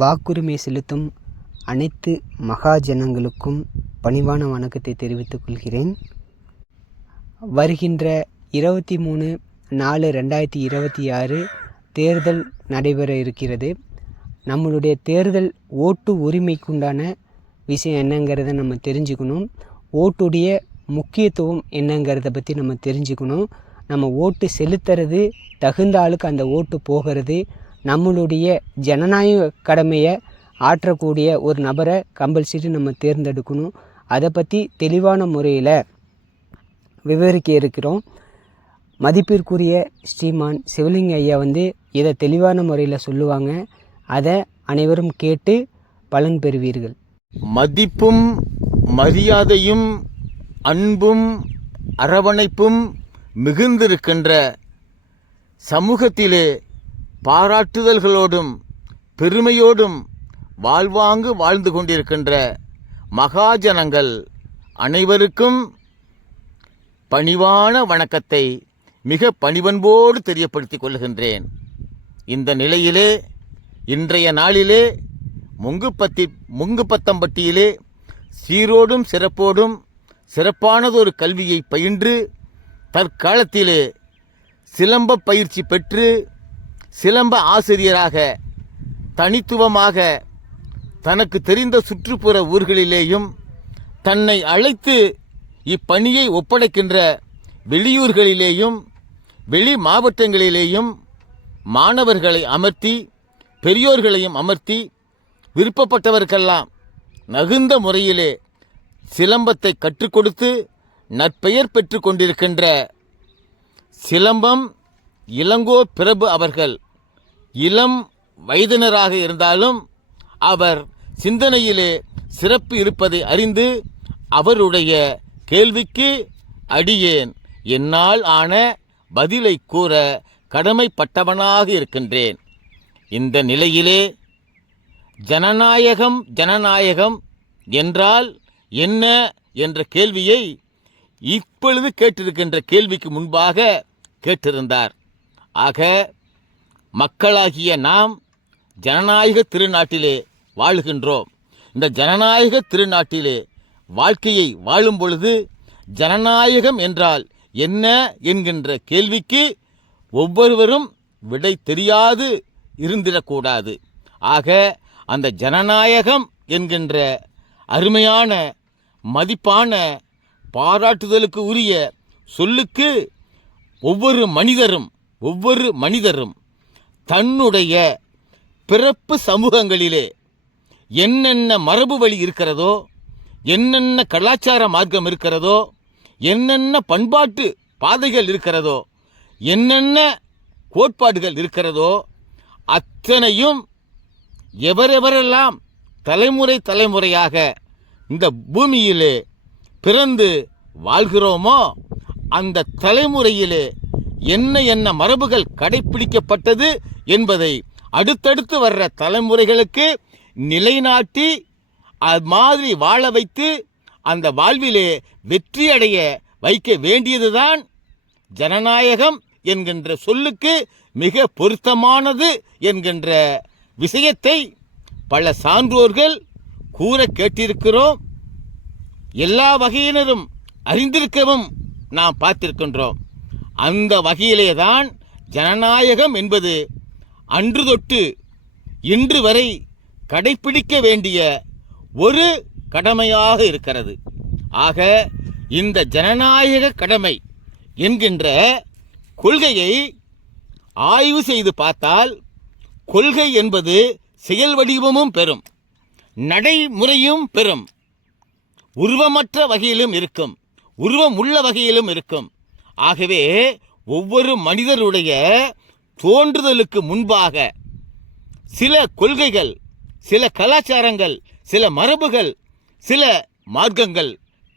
வாக்குரிமை செலுத்தும் அனைத்து மகாஜனங்களுக்கும் பணிவான வணக்கத்தை தெரிவித்துக் கொள்கிறேன். வருகின்ற 23/4/2026 தேர்தல் நடைபெற இருக்கிறது. நம்மளுடைய தேர்தல் ஓட்டு உரிமைக்குண்டான விஷயம் என்னங்கிறத நம்ம தெரிஞ்சுக்கணும். ஓட்டுடைய முக்கியத்துவம் என்னங்கிறத பற்றி நம்ம தெரிஞ்சுக்கணும். நம்ம ஓட்டு செலுத்துறது, தகுந்த ஆளுக்கு அந்த ஓட்டு போகிறது, நம்மளுடைய ஜனநாயக கடமையை ஆற்றக்கூடிய ஒரு நபரை கம்பல்சரி நம்ம தேர்ந்தெடுக்கணும். அதை பற்றி தெளிவான முறையில் விவரிக்க இருக்கிறோம். மதிப்பிற்குரிய ஸ்ரீமான் சிவலிங்க ஐயா இதை தெளிவான முறையில் சொல்லுவாங்க. அதை அனைவரும் கேட்டு பலன் பெறுவீர்கள். மதிப்பும் மரியாதையும் அன்பும் அரவணைப்பும் மிகுந்திருக்கின்ற சமூகத்திலே பாராட்டுதல்களோடும் பெருமையோடும் வாழ்வாங்கு வாழ்ந்து கொண்டிருக்கின்ற மகாஜனங்கள் அனைவருக்கும் பணிவான வணக்கத்தை மிக பணிவன்போடு தெரியப்படுத்திக் கொள்கின்றேன். இந்த நிலையிலே இன்றைய நாளிலே முங்குப்பத்தம்பட்டியிலே சீரோடும் சிறப்போடும் சிறப்பானதொரு கல்வியை பயின்று தற்காலத்திலே சிலம்ப பயிற்சி பெற்று சிலம்ப ஆசிரியராக தனித்துவமாக தனக்கு தெரிந்த சுற்றுப்புற ஊர்களிலேயும் தன்னை அழைத்து இப்பணியை ஒப்படைக்கின்ற வெளியூர்களிலேயும் வெளி மாவட்டங்களிலேயும் மாணவர்களை அமர்த்தி பெரியோர்களையும் அமர்த்தி விருப்பப்பட்டவர்க்கெல்லாம் நகுந்த முறையிலே சிலம்பத்தை கற்றுக் கொடுத்து நற்பெயர் பெற்று கொண்டிருக்கின்ற சிலம்பம் இளங்கோ பிரபு அவர்கள் இளம் வயதினராக இருந்தாலும் அவர் சிந்தனையிலே சிறப்பு இருப்பதை அறிந்து அவருடைய கேள்விக்கு அடியேன் என்னால் ஆன பதிலை கூற கடமைப்பட்டவனாக இருக்கின்றேன். இந்த நிலையிலே ஜனநாயகம் என்றால் என்ன என்ற கேள்வியை இப்பொழுது கேட்டிருக்கின்ற கேள்விக்கு முன்பாக கேட்டிருந்தார். ஆக மக்களாகிய நாம் ஜனநாயக திருநாட்டிலே வாழுகின்றோம். இந்த ஜனநாயக திருநாட்டிலே வாழ்க்கையை வாழும் பொழுது ஜனநாயகம் என்றால் என்ன என்கின்ற கேள்விக்கு ஒவ்வொருவரும் விடை தெரியாது இருந்திடக்கூடாது. ஆக அந்த ஜனநாயகம் என்கின்ற அருமையான மதிப்பான பாராட்டுதலுக்கு உரிய சொல்லுக்கு ஒவ்வொரு மனிதரும் தன்னுடைய பிறப்பு சமூகங்களிலே என்னென்ன மரபு வழி இருக்கிறதோ, என்னென்ன கலாச்சார மார்க்கம் இருக்கிறதோ, என்னென்ன பண்பாட்டு பாதைகள் இருக்கிறதோ, என்னென்ன கோட்பாடுகள் இருக்கிறதோ அத்தனையும் எவரெவரெல்லாம் தலைமுறையாக இந்த பூமியிலே பிறந்து வாழ்கிறோமோ அந்த தலைமுறையிலே என்ன மரபுகள் கடைபிடிக்கப்பட்டது என்பதை அடுத்தடுத்து வர்ற தலைமுறைகளுக்கு நிலைநாட்டி அது மாதிரி வாழ வைத்து அந்த வாழ்விலே வெற்றியடைய வைக்க வேண்டியதுதான் ஜனநாயகம் என்கின்ற சொல்லுக்கு மிக பொருத்தமானது என்கின்ற விஷயத்தை பல சான்றோர்கள் கூற கேட்டிருக்கிறோம். எல்லா வகையினரும் அறிந்திருக்கவும் நாம் பார்த்திருக்கின்றோம். அந்த வகையிலேதான் ஜனநாயகம் என்பது அன்று தொட்டு இன்று வரை கடைபிடிக்க வேண்டிய ஒரு கடமையாக இருக்கிறது. ஆக இந்த ஜனநாயக கடமை என்கின்ற கொள்கையை ஆய்வு செய்து பார்த்தால் கொள்கை என்பது செயல் வடிவமும் பெறும், நடைமுறையும் பெறும், உருவமற்ற வகையிலும் இருக்கும், உருவம் உள்ள வகையிலும் இருக்கும். ஆகவே ஒவ்வொரு மனிதருடைய தோன்றுதலுக்கு முன்பாக சில கொள்கைகள், சில கலாச்சாரங்கள், சில மரபுகள், சில மார்க்கங்கள்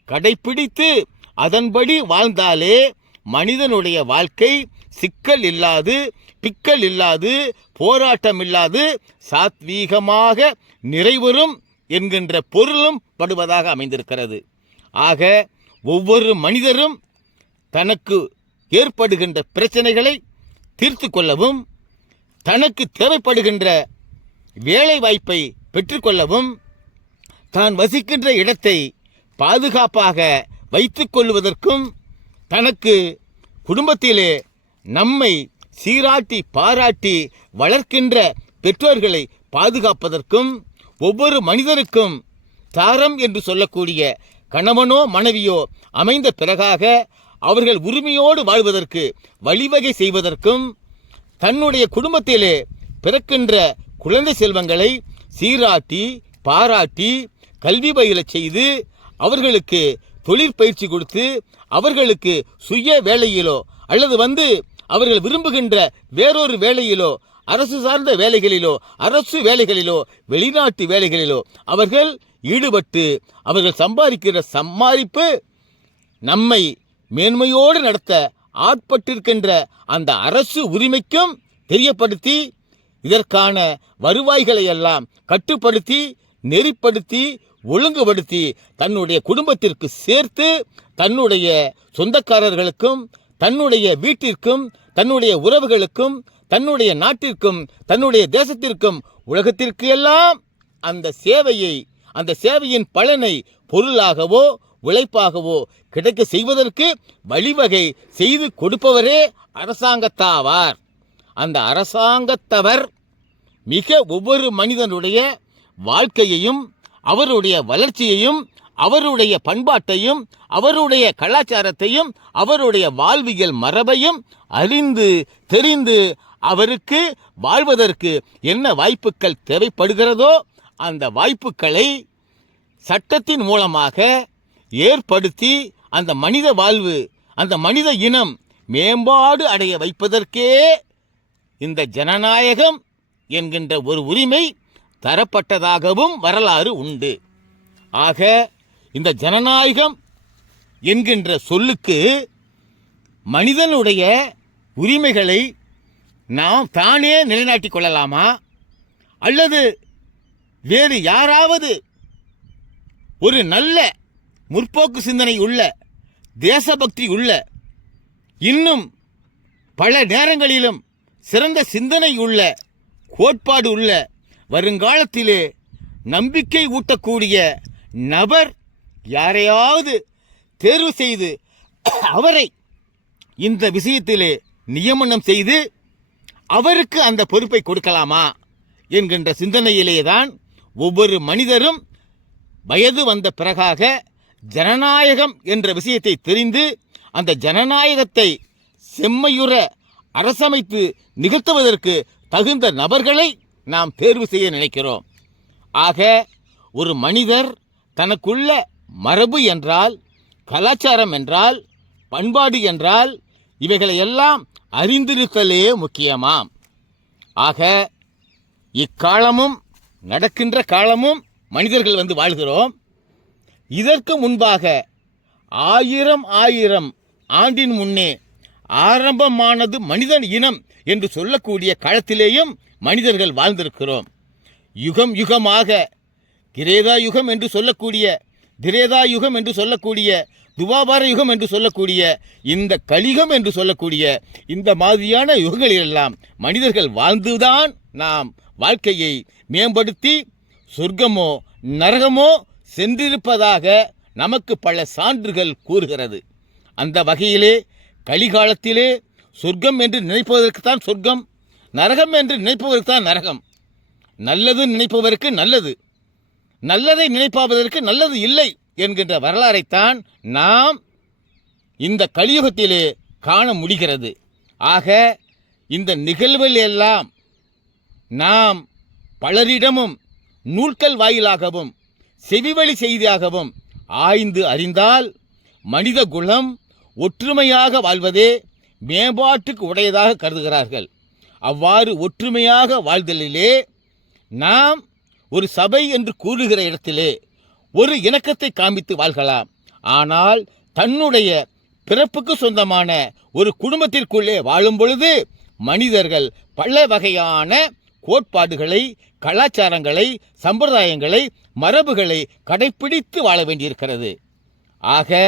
கடைபிடித்து அதன்படி வாழ்ந்தாலே மனிதனுடைய வாழ்க்கை சிக்கல் இல்லாது, பிக்கல் இல்லாது, போராட்டம் இல்லாது சாத்வீகமாக நிறைவரும் என்கின்ற பொருளும் படுவதாக அமைந்திருக்கிறது. ஆக ஒவ்வொரு மனிதரும் தனக்கு ஏற்படுகின்ற பிரச்சனைகளை தீர்த்து கொள்ளவும், தனக்கு தேவைப்படுகின்ற வேலை வாய்ப்பை பெற்றுக்கொள்ளவும் தான் வசிக்கின்ற இடத்தை பாதுகாப்பாக வைத்துக் கொள்வதற்கும் தனக்கு குடும்பத்திலே நம்மை சீராட்டி பாராட்டி வளர்க்கின்ற பெற்றோர்களை பாதுகாப்பதற்கும் ஒவ்வொரு மனிதனுக்கும் தாரம் என்று சொல்லக்கூடிய கணவனோ மனைவியோ அமைந்த பிறகாக அவர்கள் உரிமையோடு வாழ்வதற்கு வழிவகை செய்வதற்கும் தன்னுடைய குடும்பத்திலே பிறக்கின்ற குழந்தை செல்வங்களை சீராட்டி பாராட்டி கல்வி பயிலச் செய்து அவர்களுக்கு தொழிற்பயிற்சி கொடுத்து அவர்களுக்கு சுய வேலையிலோ அல்லது அவர்கள் விரும்புகின்ற வேறொரு வேலையிலோ அரசு சார்ந்த வேலைகளிலோ அரசு வேலைகளிலோ வெளிநாட்டு வேலைகளிலோ அவர்கள் ஈடுபட்டு அவர்கள் சம்பாதிக்கிற சம்பாதிப்பு நம்மை மேன்மையோடு நடத்த ஆட்பட்டிருக்கின்ற அந்த அரசு உரிமைக்கும் தெரியப்படுத்தி இதற்கான வருவாய்களை எல்லாம் கட்டுப்படுத்தி நெறிப்படுத்தி ஒழுங்குபடுத்தி தன்னுடைய குடும்பத்திற்கு சேர்த்து தன்னுடைய சொந்தக்காரர்களுக்கும் தன்னுடைய வீட்டிற்கும் தன்னுடைய உறவுகளுக்கும் தன்னுடைய நாட்டிற்கும் தன்னுடைய தேசத்திற்கும் உலகத்திற்கு எல்லாம் அந்த சேவையின் பலனை பொருளாகவோ உழைப்பாகவோ கிடைக்க செய்வதற்கு வழிவகை செய்து கொடுப்பவரே அரசாங்கத்தாவார். அந்த அரசாங்கத்தவர் மிக ஒவ்வொரு மனிதனுடைய வாழ்க்கையையும் அவருடைய வளர்ச்சியையும் அவருடைய பண்பாட்டையும் அவருடைய கலாச்சாரத்தையும் அவருடைய வாழ்வியல் மரபையும் அறிந்து தெரிந்து அவருக்கு வாழ்வதற்கு என்ன வாய்ப்புகள் தேவைப்படுகிறதோ அந்த வாய்ப்புகளை சட்டத்தின் மூலமாக ஏற்படுத்தி அந்த மனித வாழ்வு அந்த மனித இனம் மேம்பாடு அடைய வைப்பதற்கே இந்த ஜனநாயகம் என்கின்ற ஒரு உரிமை தரப்பட்டதாகவும் வரலாறு உண்டு. ஆக இந்த ஜனநாயகம் என்கின்ற சொல்லுக்கு மனிதனுடைய உரிமைகளை நாம் தானே நிலைநாட்டிக் கொள்ளலாமா அல்லது வேறு யாராவது ஒரு நல்ல முற்போக்கு சிந்தனை உள்ள தேசபக்தி உள்ள இன்னும் பல நேரங்களிலும் சிறந்த சிந்தனை உள்ள கோட்பாடு உள்ள வருங்காலத்திலே நம்பிக்கை ஊட்டக்கூடிய நபர் யாரையாவது தேர்வு செய்து அவரை இந்த விஷயத்திலே நியமனம் செய்து அவருக்கு அந்த பொறுப்பை கொடுக்கலாமா என்கின்ற சிந்தனையிலேதான் ஒவ்வொரு மனிதரும் வயது வந்த பிறகாக ஜனநாயகம் என்ற விஷயத்தை தெரிந்து அந்த ஜனநாயகத்தை செம்மையுற அரசமைத்து நிகழ்த்துவதற்கு தகுந்த நபர்களை நாம் தேர்வு செய்ய நினைக்கிறோம். ஆக ஒரு மனிதர் தனக்குள்ள மரபு என்றால் கலாச்சாரம் என்றால் பண்பாடு என்றால் இவைகளை எல்லாம் அறிந்திருத்தலே முக்கியமாம். ஆக இக்காலமும் நடக்கின்ற காலமும் மனிதர்கள் வாழ்கிறோம். இதற்கு முன்பாக ஆயிரம் ஆண்டின் முன்னே ஆரம்பமானது மனிதன் இனம் என்று சொல்லக்கூடிய காலத்திலேயும் மனிதர்கள் வாழ்ந்திருக்கிறோம். யுகம் யுகமாக கிரேதா யுகம் என்று சொல்லக்கூடிய திரேதா யுகம் என்று சொல்லக்கூடிய துவாபார யுகம் என்று சொல்லக்கூடிய இந்த கலியுகம் என்று சொல்லக்கூடிய இந்த மாதிரியான யுகங்களிலெல்லாம் மனிதர்கள் வாழ்ந்துதான் நாம் வாழ்க்கையை மேம்படுத்தி சொர்க்கமோ நரகமோ சென்றிருப்பதாக நமக்கு பல சான்றுகள் கூறுகிறது. அந்த வகையிலே கலிகாலத்திலே சொர்க்கம் என்று நினைப்பதற்குத்தான் சொர்க்கம், நரகம் என்று நினைப்பதற்கு தான் நரகம். நல்லது நினைப்பவருக்கு நல்லது, நல்லதை நினைப்பதற்கு நல்லது இல்லை என்கின்ற வரலாறைத்தான் நாம் இந்த கலியுகத்திலே காண முடிகிறது. ஆக இந்த நிகழ்வுகள் எல்லாம் நாம் பலரிடமும் நூல்கள் வாயிலாகவும் செவிவழி செய்தியாகவும் ஆய்ந்து அறிந்தால் மனித குலம் ஒற்றுமையாக வாழ்வதே மேம்பாட்டுக்கு உடையதாக கருதுகிறார்கள். அவ்வாறு ஒற்றுமையாக வாழ்தலிலே நாம் ஒரு சபை என்று கூறுகிற இடத்திலே ஒரு இணக்கத்தை காண்பித்து வாழ்கலாம். ஆனால் தன்னுடைய பிறப்புக்கு சொந்தமான ஒரு குடும்பத்திற்குள்ளே வாழும் பொழுது மனிதர்கள் பல வகையான கோட்பாடுகளை கலாச்சாரங்களை சம்பிரதாயங்களை மரபுகளை கடைப்பிடித்து வாழ வேண்டியிருக்கிறது. ஆக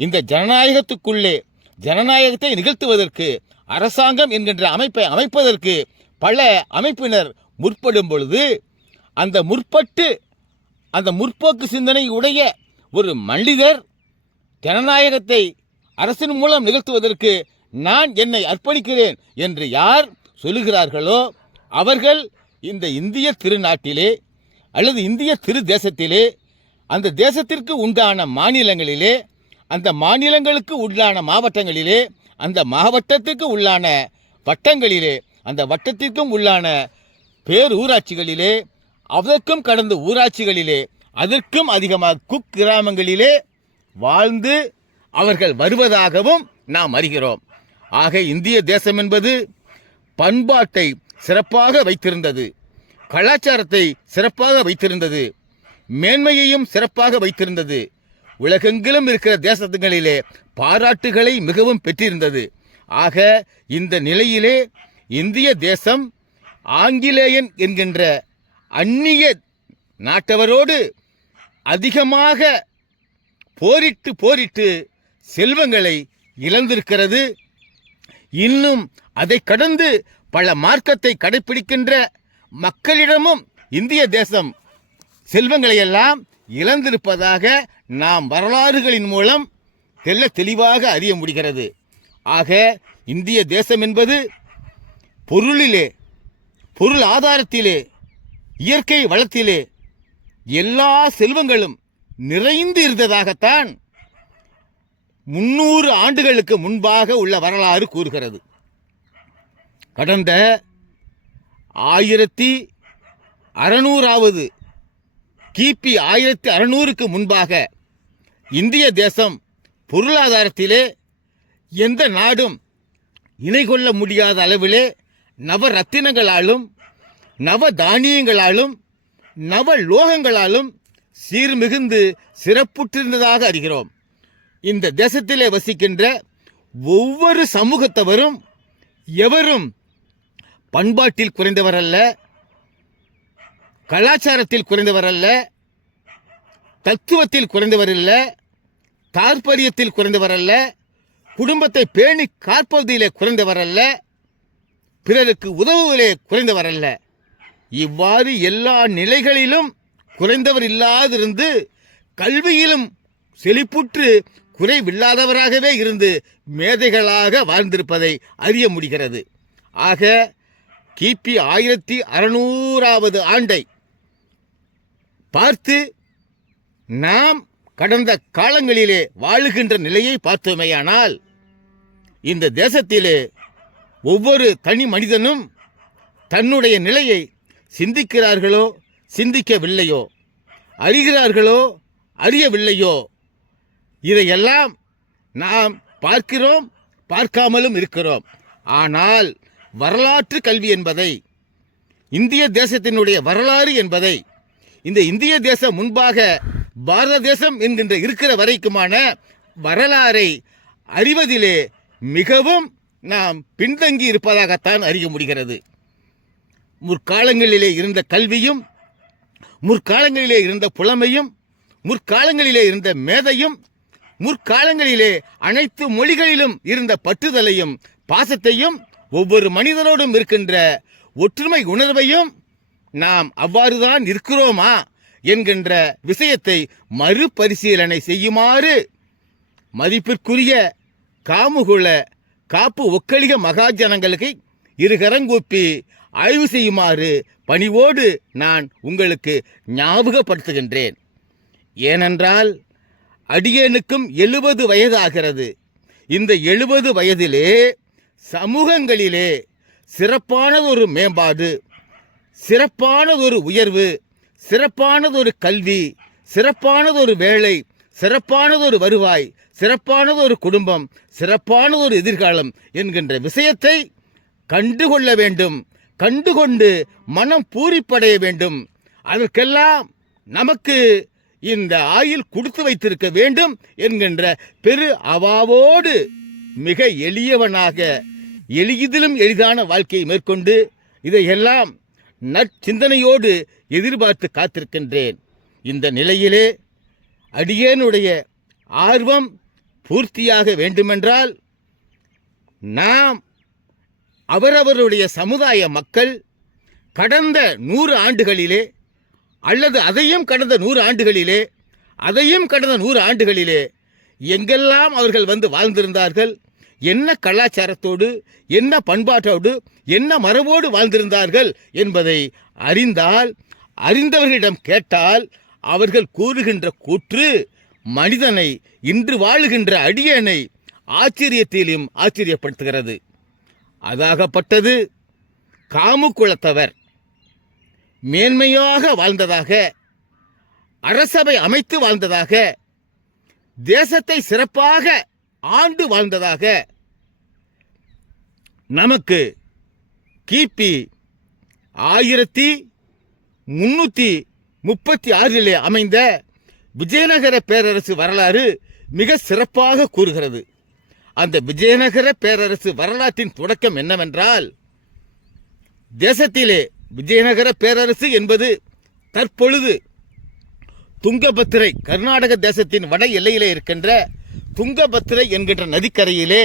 இந்த ஜனநாயகத்துக்குள்ளே ஜனநாயகத்தை நிகழ்த்துவதற்கு அரசாங்கம் என்கின்ற அமைப்பை அமைப்பதற்கு பல அமைப்பினர் முற்படும் பொழுது அந்த முற்போக்கு சிந்தனை உடைய ஒரு மனிதர் ஜனநாயகத்தை அரசின் மூலம் நிகழ்த்துவதற்கு நான் என்னை அர்ப்பணிக்கிறேன் என்று யார் சொல்லுகிறார்களோ அவர்கள் இந்த இந்திய திருநாட்டிலே அல்லது இந்திய திரு தேசத்திலே அந்த தேசத்திற்கு உண்டான மாநிலங்களிலே, அந்த மாநிலங்களுக்கு உள்ளான மாவட்டங்களிலே, அந்த மாவட்டத்திற்கு உள்ளான வட்டங்களிலே, அந்த வட்டத்திற்கும் உள்ளான பேரூராட்சிகளிலே, அதற்கும் கடந்த ஊராட்சிகளிலே, அதற்கும் அதிகமாக குக்கிராமங்களிலே வாழ்ந்து அவர்கள் வருவதாகவும் நாம் அறிகிறோம். ஆக இந்திய தேசம் என்பது பண்பாட்டை சிறப்பாக வைத்திருந்தது, கலாச்சாரத்தை சிறப்பாக வைத்திருந்தது, மேன்மையையும் சிறப்பாக வைத்திருந்தது. உலகெங்கிலும் இருக்கிற தேசங்களிலே பாராட்டுகளை மிகவும் பெற்றிருந்தது. ஆக இந்த நிலையிலே இந்திய தேசம் ஆங்கிலேயன் என்கின்ற அந்நிய நாட்டவரோடு அதிகமாக போரிட்டு செல்வங்களை இழந்திருக்கிறது. இன்னும் அதை கடந்து பல மார்க்கத்தை கடைபிடிக்கின்ற மக்களிடமும் இந்திய தேசம் செல்வங்களை எல்லாம் இழந்திருப்பதாக நாம் வரலாறுகளின் மூலம் தெளிவாக அறிய முடிகிறது. ஆக இந்திய தேசம் என்பது பொருள் ஆதாரத்திலே, இயற்கை வளத்திலே எல்லா செல்வங்களும் நிறைந்து இருந்ததாகத்தான் 300 ஆண்டுகளுக்கு முன்பாக உள்ள வரலாறு கூறுகிறது. கடந்த 1600 கிபி 1600க்கு முன்பாக இந்திய தேசம் பொருளாதாரத்திலே எந்த நாடும் இணை கொள்ள முடியாத அளவிலே நவரத்தினங்களாலும் நவ தானியங்களாலும் நவ லோகங்களாலும் சீர்மிகுந்து சிறப்புற்றிருந்ததாக அறிகிறோம். இந்த தேசத்திலே வசிக்கின்ற ஒவ்வொரு சமூகத்தவரும் எவரும் பண்பாட்டில் குறைந்தவர் அல்ல, கலாச்சாரத்தில் குறைந்தவர் அல்ல, தத்துவத்தில் குறைந்தவர் அல்ல, தாற்பரியத்தில் குறைந்தவர் அல்ல, குடும்பத்தை பேணி காப்பதிலே குறைந்தவர் அல்ல, பிறருக்கு உதவுவதிலே குறைந்தவர் அல்ல. இவ்வாறு எல்லா நிலைகளிலும் குறைந்தவர் இல்லாதிருந்து கல்வியிலும் செழிப்புற்று குறைவில்லாதவராகவே இருந்து மேதைகளாக வாழ்ந்திருப்பதை அறிய முடிகிறது. ஆக கிபி 1600 ஆண்டை பார்த்து நாம் கடந்த காலங்களிலே வாழுகின்ற நிலையை பார்த்தோமேயானால் இந்த தேசத்திலே ஒவ்வொரு தனி மனிதனும் தன்னுடைய நிலையை சிந்திக்கிறார்களோ சிந்திக்கவில்லையோ, அறிகிறார்களோ அறியவில்லையோ, இதையெல்லாம் நாம் பார்க்கிறோம், பார்க்காமலும் இருக்கிறோம். ஆனால் வரலாற்று கல்வி என்பதை, இந்திய தேசத்தினுடைய வரலாறு என்பதை, இந்த இந்திய தேசம் முன்பாக பாரத தேசம் என்கின்ற இருக்கிற வரைக்குமான வரலாறை அறிவதிலே மிகவும் நாம் பின்தங்கி இருப்பதாகத்தான் அறிய முடிகிறது. முற்காலங்களிலே இருந்த கல்வியும், முற்காலங்களிலே இருந்த புலமையும், முற்காலங்களிலே இருந்த மேதையும், முற்காலங்களிலே அனைத்து மொழிகளிலும் இருந்த பற்றுதலையும் பாசத்தையும், ஒவ்வொரு மனிதனோடும் இருக்கின்ற ஒற்றுமை உணர்வையும் நாம் அவ்வாறுதான் இருக்கிறோமா என்கின்ற விஷயத்தை மறுபரிசீலனை செய்யுமாறு மதிப்பிற்குரிய காமுகுல காப்பு ஒக்கலிக மகாஜனங்களுக்கு இருகரங்கூப்பி ஆய்வு செய்யுமாறு பணிவோடு நான் உங்களுக்கு ஞாபகப்படுத்துகின்றேன். ஏனென்றால் அடியேனுக்கும் 70 வயது ஆகிறது. இந்த 70 வயதிலே சமூகங்களிலே சிறப்பானதொரு மேம்பாடு, சிறப்பானதொரு உயர்வு, சிறப்பானதொரு கல்வி, சிறப்பானதொரு வேலை, சிறப்பானதொரு வருவாய், சிறப்பானதொரு குடும்பம், சிறப்பானதொரு எதிர்காலம் என்கின்ற விஷயத்தை கண்டுகொள்ள வேண்டும். கண்டுகொண்டு மனம் பூரிப்படைய வேண்டும். அதற்கெல்லாம் நமக்கு இந்த ஆயுள் கொடுத்து வைத்திருக்க வேண்டும் என்கின்ற பெரு அவாவோடு மிக எளியவனாக எளிதிலும் எளிதான வாழ்க்கையை மேற்கொண்டு இதையெல்லாம் நற்சிந்தனையோடு எதிர்பார்த்து காத்திருக்கின்றேன். இந்த நிலையிலே அடியேனுடைய ஆர்வம் பூர்த்தியாக வேண்டுமென்றால் நாம் அவரவருடைய சமுதாய மக்கள் கடந்த 100 ஆண்டுகளிலே அல்லது அதையும் கடந்த 100 ஆண்டுகளிலே அதையும் கடந்த 100 ஆண்டுகளிலே எங்கெல்லாம் அவர்கள் வந்து வாழ்ந்திருந்தார்கள், என்ன கலாச்சாரத்தோடு, என்ன பண்பாட்டோடு, என்ன மரபோடு வாழ்ந்திருந்தார்கள் என்பதை அறிந்தால், அறிந்தவர்களிடம் கேட்டால் அவர்கள் கூறுகின்ற கூற்று மனிதனை, இன்று வாழுகின்ற அடியேனை ஆச்சரியத்திலும் ஆச்சரியப்படுத்துகிறது. அதாகப்பட்டது காமு குலத்தவர் மேன்மையாக வாழ்ந்ததாக, அரசபை அமைத்து வாழ்ந்ததாக, தேசத்தை சிறப்பாக ஆண்டு வாழ்ந்ததாக நமக்கு கிபி 1336 அமைந்த விஜயநகர பேரரசு வரலாறு மிக சிறப்பாக கூறுகிறது. அந்த விஜயநகர பேரரசு வரலாற்றின் தொடக்கம் என்னவென்றால், தேசத்திலே விஜயநகர பேரரசு என்பது தற்பொழுது துங்கபத்திரை, கர்நாடக தேசத்தின் வட எல்லையிலே இருக்கின்ற துங்கபத்திரை என்கின்ற நதிக்கரையிலே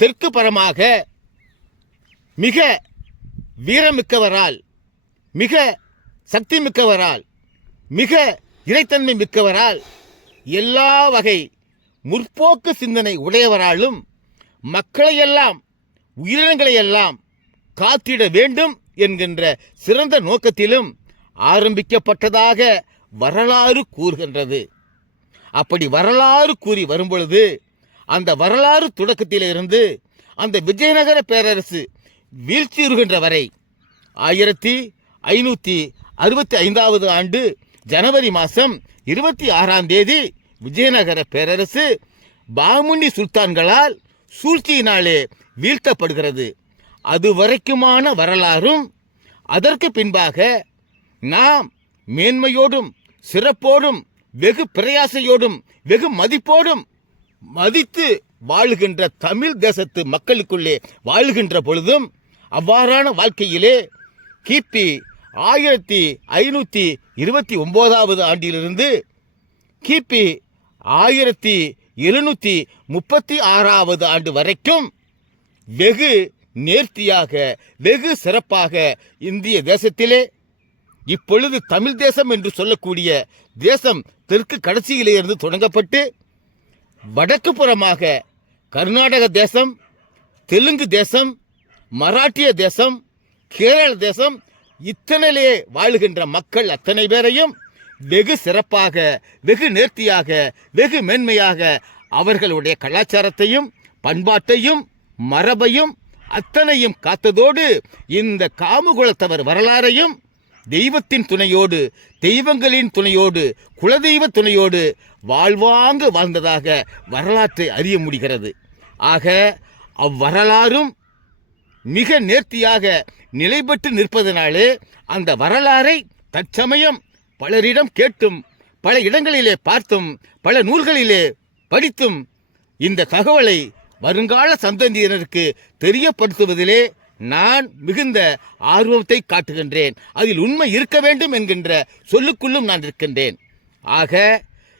தெற்கு பரமாக மிக வீரமிக்கவரால், மிக சக்தி மிக்கவரால், மிக இறைத்தன்மை மிக்கவரால், எல்லா வகை முற்போக்கு சிந்தனை உடையவராலும் மக்களையெல்லாம், உயிரினங்களையெல்லாம் காத்திட வேண்டும் என்கின்ற சிறந்த நோக்கத்திலும் ஆரம்பிக்கப்பட்டதாக வரலாறு கூறுகின்றது. அப்படி வரலாறு கூறி வரும்பொழுது, அந்த வரலாறு தொடக்கத்திலிருந்து அந்த விஜயநகர பேரரசு வீழ்ச்சியுறுகின்ற வரை 1565 ஆண்டு ஜனவரி மாதம் 26ஆம் தேதி விஜயநகர பேரரசு பாமுனி சுல்தான்களால் சூழ்ச்சியினாலே வீழ்த்தப்படுகிறது. அதுவரைக்குமான வரலாறும், அதற்கு பின்பாக நாம் மேன்மையோடும் சிறப்போடும் வெகு பிரயாசையோடும் வெகு மதிப்போடும் மதித்து வாழுகின்ற தமிழ் தேசத்து மக்களுக்குள்ளே வாழுகின்ற பொழுதும், அவ்வாறான வாழ்க்கையிலே கிபி 1529 ஆண்டிலிருந்து கிபி 1736 ஆண்டு வரைக்கும் வெகு நேர்த்தியாக, வெகு சிறப்பாக இந்திய தேசத்திலே, இப்பொழுது தமிழ் தேசம் என்று சொல்லக்கூடிய தேசம் தெற்கு கடைசியிலே இருந்து தொடங்கப்பட்டு வடக்கு புறமாக கர்நாடக தேசம், தெலுங்கு தேசம், மராட்டிய தேசம், கேரள தேசம், இத்தனையிலே வாழுகின்ற மக்கள் அத்தனை பேரையும் வெகு சிறப்பாக, வெகு நேர்த்தியாக, வெகு மேன்மையாக அவர்களுடைய கலாச்சாரத்தையும் பண்பாட்டையும் மரபையும் அத்தனையும் காத்ததோடு இந்த காமுகுலத்தவர் வரலாறையும் தெய்வத்தின் துணையோடு, தெய்வங்களின் துணையோடு, குலதெய்வ துணையோடு வாழ்வாங்கு வாழ்ந்ததாக வரலாற்றை அறிய முடிகிறது. ஆக அவ்வரலாறும் மிக நேர்த்தியாக நிலை பெற்று நிற்பதனாலே அந்த வரலாறை தற்சமயம் பலரிடம் கேட்டும், பல இடங்களிலே பார்த்தும், பல நூல்களிலே படித்தும் இந்த தகவலை வருங்கால சந்ததியினருக்கு தெரியப்படுத்துவதிலே நான் மிகுந்த ஆர்வத்தை காட்டுகின்றேன். அதில் உண்மை இருக்க வேண்டும் என்கின்ற சொல்லுக்குள்ளும் நான் இருக்கின்றேன். ஆக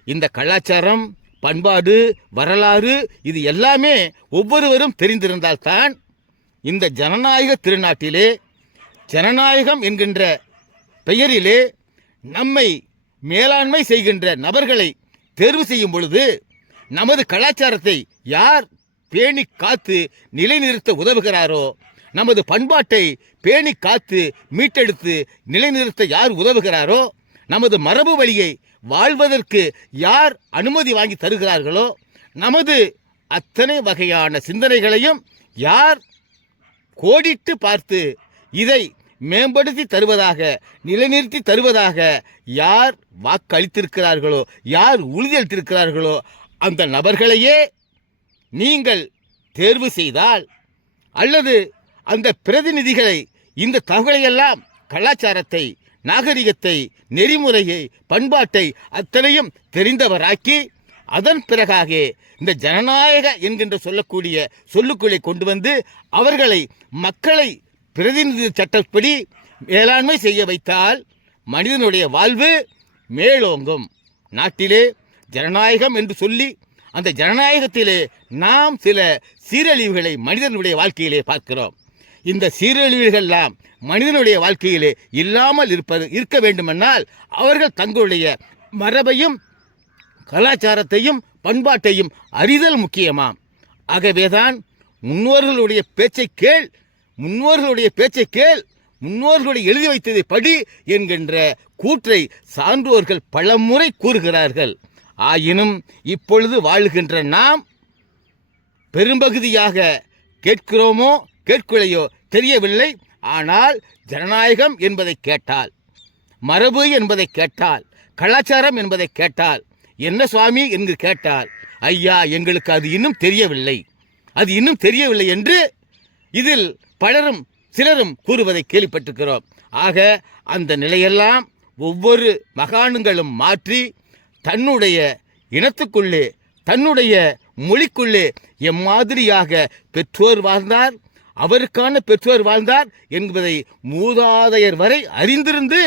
இந்த கலாச்சாரம், பண்பாடு, வரலாறு இது எல்லாமே ஒவ்வொருவரும் தெரிந்திருந்தால்தான் இந்த ஜனநாயக திருநாட்டிலே, ஜனநாயகம் என்கின்ற பெயரிலே நம்மை மேலாண்மை செய்கின்ற நபர்களை தேர்வு செய்யும் பொழுது நமது கலாச்சாரத்தை யார் பேணி காத்து நிலைநிறுத்த உதவுகிறாரோ, நமது பண்பாட்டை பேணி காத்து மீட்டெடுத்து நிலைநிறுத்த யார் உதவுகிறாரோ, நமது மரபு வழியை வாழ்வதற்கு யார் அனுமதி வாங்கி தருகிறார்களோ, நமது அத்தனை வகையான சிந்தனைகளையும் யார் கோடிட்டு பார்த்து இதை மேம்படுத்தி தருவதாக, நிலைநிறுத்தி தருவதாக யார் வாக்களித்திருக்கிறார்களோ, யார் உறுதியளித்திருக்கிறார்களோ அந்த நபர்களையே நீங்கள் தேர்வு செய்தால், அல்லது அந்த பிரதிநிதிகளை இந்த தகவலையெல்லாம், கலாச்சாரத்தை, நாகரிகத்தை, நெறிமுறையை, பண்பாட்டை அத்தனையும் தெரிந்தவராக்கி அதன் பிறகாக இந்த ஜனநாயக என்கின்ற சொல்லக்கூடிய சொல்லுக்குள்ளே கொண்டு வந்து அவர்களை மக்களை பிரதிநிதி சட்டப்படி மேலாண்மை செய்ய வைத்தால் மனிதனுடைய வாழ்வு மேலோங்கும். நாட்டிலே ஜனநாயகம் என்று சொல்லி அந்த ஜனநாயகத்திலே நாம் சில சீரழிவுகளை மனிதனுடைய வாழ்க்கையிலே பார்க்கிறோம். இந்த சீரழிவுகள்லாம் மனிதனுடைய வாழ்க்கையிலே இல்லாமல் இருக்க வேண்டுமென்றால் அவர்கள் தங்களுடைய மரபையும் கலாச்சாரத்தையும் பண்பாட்டையும் அறிதல் முக்கியமாம். ஆகவேதான் முன்னோர்களுடைய பேச்சை கேள், முன்னோர்களுடைய எழுதி வைத்ததை படி என்கின்ற கூற்றை சான்றோர்கள் பலமுறை கூறுகிறார்கள். ஆயினும் இப்பொழுது வாழுகின்ற நாம் பெரும்பகுதியாக கேட்கிறோமோ கேட்கலையோ தெரியவில்லை. ஆனால் ஜனநாயகம் என்பதை கேட்டால், மரபு என்பதை கேட்டால், கலாச்சாரம் என்பதை கேட்டால், என்ன சுவாமி என்று கேட்டால், ஐயா எங்களுக்கு அது இன்னும் தெரியவில்லை என்று இதில் சிலரும் கூறுவதை கேள்விப்பட்டிருக்கிறோம். ஆக அந்த நிலையெல்லாம் ஒவ்வொரு மகான்களும் மாற்றி தன்னுடைய இனத்துக்குள்ளே, தன்னுடைய மொழிக்குள்ளே எம்மாதிரியாக பெற்றோர் வாழ்ந்தார், அவருக்கான பெற்றோர் வாழ்ந்தார் என்பதை மூதாதையர் வரை அறிந்திருந்து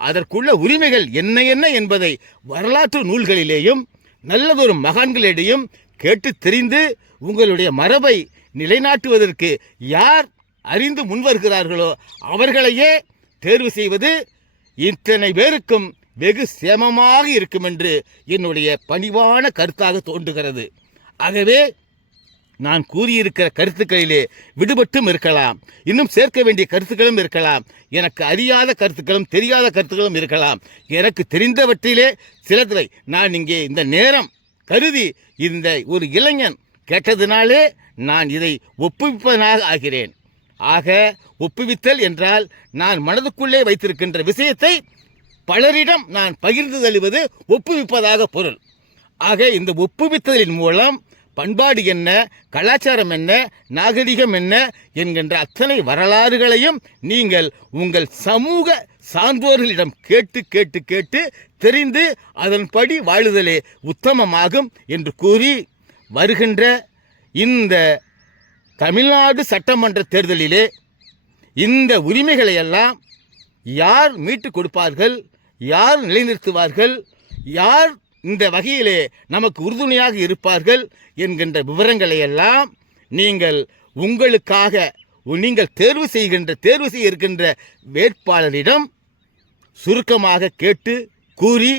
அதற்குள்ள உரிமைகள் என்ன என்பதை வரலாற்று நூல்களிலேயும் நல்லதொரு மகான்களிடையும் கேட்டு தெரிந்து உங்களுடைய மரபை நிலைநாட்டுவதற்கு யார் அறிந்து முன்வருகிறார்களோ அவர்களையே தேர்வு செய்வது இத்தனை பேருக்கும் வெகு சேமமாக இருக்கும் என்று என்னுடைய பணிவான கருத்தாக தோன்றுகிறது. ஆகவே நான் கூறியிருக்கிற கருத்துக்களிலே விடுபட்டும் இருக்கலாம், இன்னும் சேர்க்க வேண்டிய கருத்துக்களும் இருக்கலாம், எனக்கு அறியாத கருத்துக்களும் தெரியாத கருத்துக்களும் இருக்கலாம். எனக்கு தெரிந்தவற்றிலே சிலதை நான் இங்கே இந்த நேரம் கருதி இந்த ஒரு இளைஞன் கேட்டதினாலே நான் இதை ஒப்புவிப்பதனாக ஆகிறேன். ஆக ஒப்புவித்தல் என்றால் நான் மனதுக்குள்ளே வைத்திருக்கின்ற விஷயத்தை பலரிடம் நான் பகிர்ந்து தள்ளுவது ஒப்புவிப்பதாக பொருள். ஆக இந்த ஒப்புவித்தலின் மூலம் பண்பாடு என்ன, கலாச்சாரம் என்ன, நாகரிகம் என்ன என்கின்ற அத்தனை வரலாறுகளையும் நீங்கள் உங்கள் சமூக சான்றோர்களிடம் கேட்டு தெரிந்து அதன்படி வாழுதலே உத்தமமாகும் என்று கூறி வருகின்ற இந்த தமிழ்நாடு சட்டமன்ற தேர்தலிலே இந்த உரிமைகளை எல்லாம் யார் மீட்டு கொடுப்பார்கள், யார் நிலைநிறுத்துவார்கள், யார் இந்த வகையிலே நமக்கு உறுதுணையாக இருப்பார்கள் என்கின்ற விவரங்களை எல்லாம் நீங்கள் உங்களுக்காக நீங்கள் தேர்வு செய்ய இருக்கின்ற வேட்பாளரிடம் சுருக்கமாக கேட்டு கூறி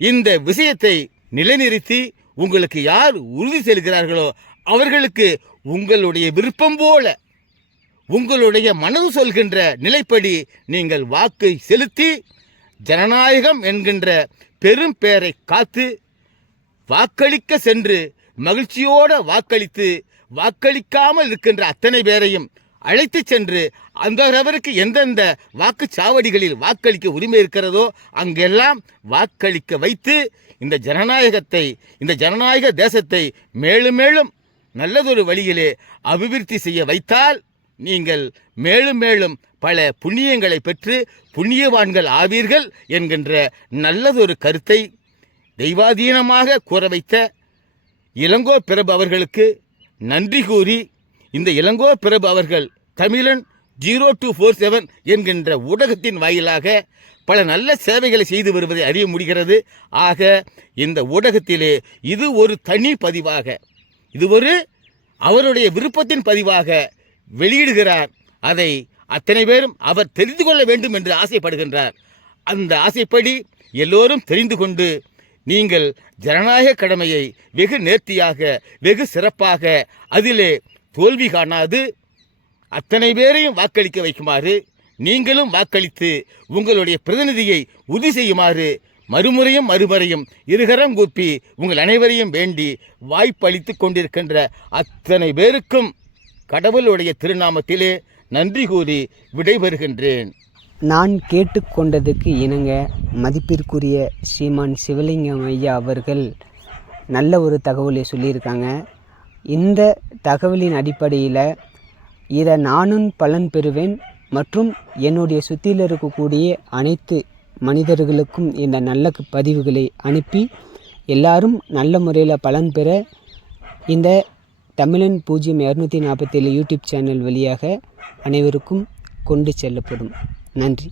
இந்த விஷயத்தை நிலைநிறுத்தி உங்களுக்கு யார் உறுதி செல்கிறார்களோ அவர்களுக்கு உங்களுடைய விருப்பம் போல உங்களுடைய மனது சொல்கின்ற நிலைப்படி நீங்கள் வாக்கை செலுத்தி ஜனநாயகம் என்கின்ற பெரும் பெயரை காத்து வாக்களிக்க சென்று மகிழ்ச்சியோடு வாக்களித்து வாக்களிக்காமல் இருக்கின்ற அத்தனை பேரையும் அழைத்து சென்று அந்தவருக்கு எந்தெந்த வாக்குச்சாவடிகளில் வாக்களிக்க உரிமை இருக்கிறதோ அங்கெல்லாம் வாக்களிக்க வைத்து இந்த ஜனநாயகத்தை, இந்த ஜனநாயக தேசத்தை மேலும் மேலும் நல்லதொரு வழியிலே அபிவிருத்தி செய்ய வைத்தால் நீங்கள் மேலும் மேலும் பல புண்ணியங்களை பெற்று புண்ணியவான்கள் ஆவீர்கள் என்கின்ற நல்லதொரு கருத்தை தெய்வாதீனமாக கூற வைத்த இளங்கோ பிரபு அவர்களுக்கு நன்றி கூறி, இந்த இளங்கோ பிரபு அவர்கள் தமிழன் 0247 என்கின்ற ஊடகத்தின் வாயிலாக பல நல்ல சேவைகளை செய்து வருவதை அறிய முடிகிறது. ஆக இந்த ஊடகத்திலே இது ஒரு தனி பதிவாக, இது ஒரு அவருடைய விருப்பத்தின் பதிவாக வெளியிடுகிறார். அதை அத்தனை பேரும் அவர் தெரிந்து கொள்ள வேண்டும் என்று ஆசைப்படுகின்றார். அந்த ஆசைப்படி எல்லோரும் தெரிந்து கொண்டு நீங்கள் ஜனநாயக கடமையை வெகு நேர்த்தியாக வெகு சிறப்பாக அதிலே தோல்வி காணாது அத்தனை பேரையும் வாக்களிக்க வைக்குமாறு நீங்களும் வாக்களித்து உங்களுடைய பிரதிநிதியை உறுதி செய்யுமாறு மறுமுறையும் இருகரம் கூப்பி உங்கள் அனைவரையும் வேண்டி வாய்ப்பளித்து கொண்டிருக்கின்ற அத்தனை பேருக்கும் கடவுளுடைய திருநாமத்திலே நன்றி கூறி விடைபெறுகின்றேன். நான் கேட்டுக்கொண்டதுக்கு இணங்க மதிப்பிற்குரிய ஸ்ரீமான் சிவலிங்கம் ஐயா அவர்கள் நல்ல ஒரு தகவலை சொல்லியிருக்காங்க. இந்த தகவலின் அடிப்படையில் இதை நானும் பலன் பெறுவேன் மற்றும் என்னுடைய சுற்றியில் இருக்கக்கூடிய அனைத்து மனிதர்களுக்கும் இந்த நல்ல பதிவுகளை அனுப்பி எல்லாரும் நல்ல முறையில் பலன் பெற இந்த தமிழன் 0247 யூடியூப் சேனல் வழியாக அனைவருக்கும் கொண்டு செல்லப்படும். நன்றி.